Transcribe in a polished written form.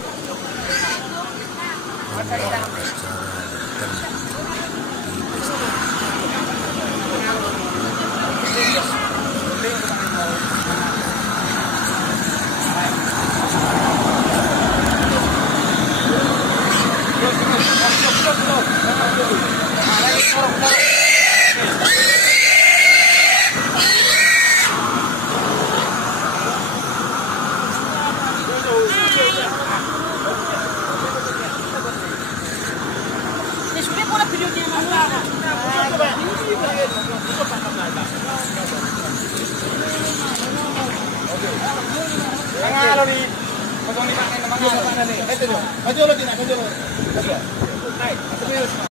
membawa acara tenang di pesta. Mangalo ni. Pagong ni makin mangalo. Ito nyo. Kajulo din na, kajulo. Kajulo. Nay,